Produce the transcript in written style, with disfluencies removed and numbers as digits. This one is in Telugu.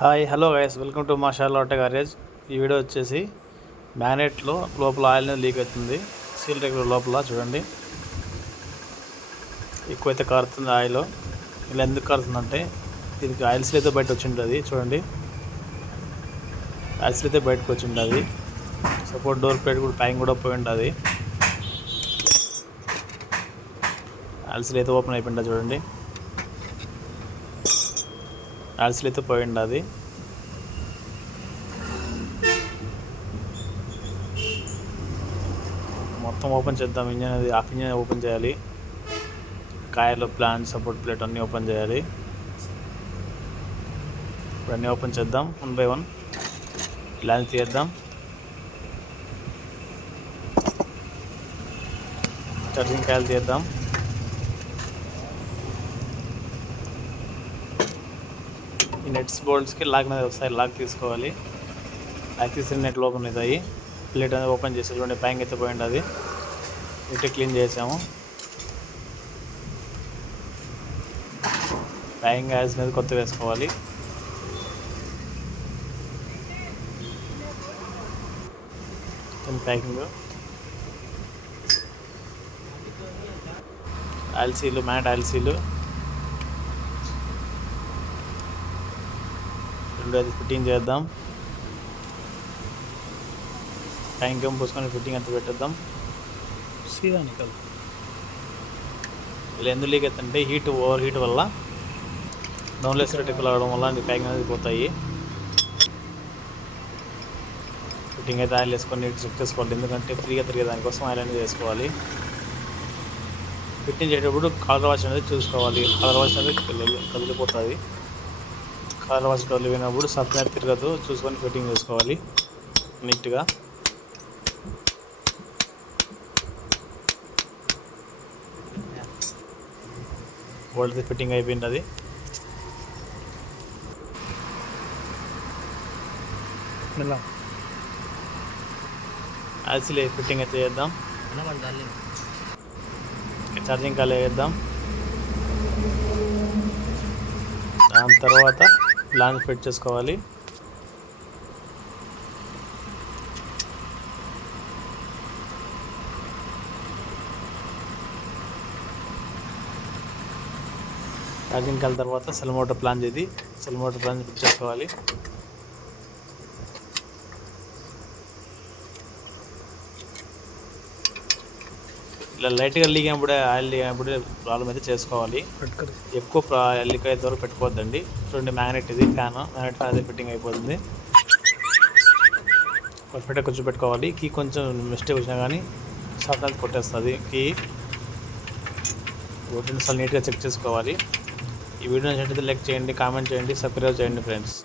Hi hello guys, welcome to Mashallah auto garage. ఈ వీడియో వచ్చేసి మ్యాగ్నెట్లో లోపల ఆయిల్ అనేది లీక్ అవుతుంది. సీల్ రెగ్యులర్ లోపల చూడండి ఎక్కువైతే కారుతుంది ఆయిల్. ఇలా ఎందుకు కారుతుందంటే దీనికి ఆయిల్ సీల్ అయితే బయట వచ్చింటుంది. చూడండి ఆయిల్ సీల్ అయితే బయటకు వచ్చింటుంది. సపోర్ట్ డోర్ ప్లేట్ కూడా ప్యాకింగ్ కూడా పోయి ఉంటుంది. ఆయిల్ సీల్ అయితే ఓపెన్ అయిపోయింది. చూడండి ఆయిల్ సీల్ అయితే పోయి ఉంటుంది. మొత్తం ఓపెన్ చేద్దాం. ఇంజన్ అది హాఫ్ ఇంజన్ ఓపెన్ చేయాలి. కాయలు, ప్లాంట్, సపోర్ట్ ప్లేట్ అన్నీ ఓపెన్ చేయాలి. ఇప్పుడు అన్నీ ఓపెన్ చేద్దాం. 1 by 1 ప్లాన్స్ తీద్దాం. ఛార్జింగ్ కాయలు తీద్దాం. ఈ నెట్స్ బోల్ట్స్కి లాక్ మీద ఒకసారి లాక్ తీసుకోవాలి. లాక్ తీసిన నెట్లు ఓపెన్ అవుతాయి. ప్లేట్ అనేది ఓపెన్ చేసి చూడండి ప్యాకింగ్ అయితే పోయింది. అది నీట్గా క్లీన్ చేసాము. ప్యాకింగ్ యాజ్ మీద కొత్త వేసుకోవాలి. Packing oil seal, mat oil seal రెండు అది ఫిట్టింగ్ చేద్దాం. ట్యాంక్ ఏం పోసుకొని ఫిట్టింగ్ అంతా పెట్టేద్దాం. సీదానికల్ ఇలా ఎందుకు లీక్ అవుతుందంటే ఓవర్ హీట్ వల్ల డౌన్లెస్ రెటికల్ అవడం వల్ల ప్యాకింగ్ అనేది పోతాయి. ఫిట్టింగ్ అయితే ఆయిల్ వేసుకొని నీట్ చెక్ చేసుకోవాలి. ఎందుకంటే ఫ్రీగా తిరిగే దానికోసం ఆయిల్ అనేది వేసుకోవాలి. ఫిట్టింగ్ చేసేటప్పుడు కలర్ వాష్ అనేది చూసుకోవాలి. కలర్ వాష్ అనేది కదిలిపోతుంది. కలర్ వాష్ కదిలిపోయినప్పుడు సబ్జెక్ట్ తిరగదు, చూసుకొని ఫిట్టింగ్ చేసుకోవాలి నీట్గా. బోల్ట్ ఫిట్టింగ్ అయిపోయింది. అది ఆల్సీలే ఫిట్టింగ్ అయితే చేద్దాం. ఛార్జింగ్ కాల్ వేద్దాం. దాని తర్వాత ప్లాన్ ఫిట్ చేసుకోవాలి. ఛార్జింగ్ కాల్ తర్వాత సెల్ మోటార్ ప్లాన్ ఫిట్ చేసుకోవాలి. ఇలా లైట్గా లీక్ అయినప్పుడే ఆయిల్ లీక్ అయినప్పుడే ప్రాబ్లం అయితే చేసుకోవాలి. ఎక్కువ లీక్ అయితే వరకు పెట్టుకోవద్దండి. చూడండి మ్యాగ్నెట్ ఇది మ్యాగ్నెట్ ఫ్యాన్ అయితే ఫిట్టింగ్ అయిపోతుంది. పర్ఫెక్ట్గా కొంచెం పెట్టుకోవాలి. కీ కొంచెం మిస్టేక్ వచ్చినా కానీ షార్ట్ అనేది కొట్టేస్తుంది కీ. ఒకటి సార్లు నీట్గా చెక్ చేసుకోవాలి. ఈ వీడియో నచ్చినట్లయితే లైక్ చేయండి, కామెంట్ చేయండి, సబ్స్క్రైబ్ చేయండి ఫ్రెండ్స్.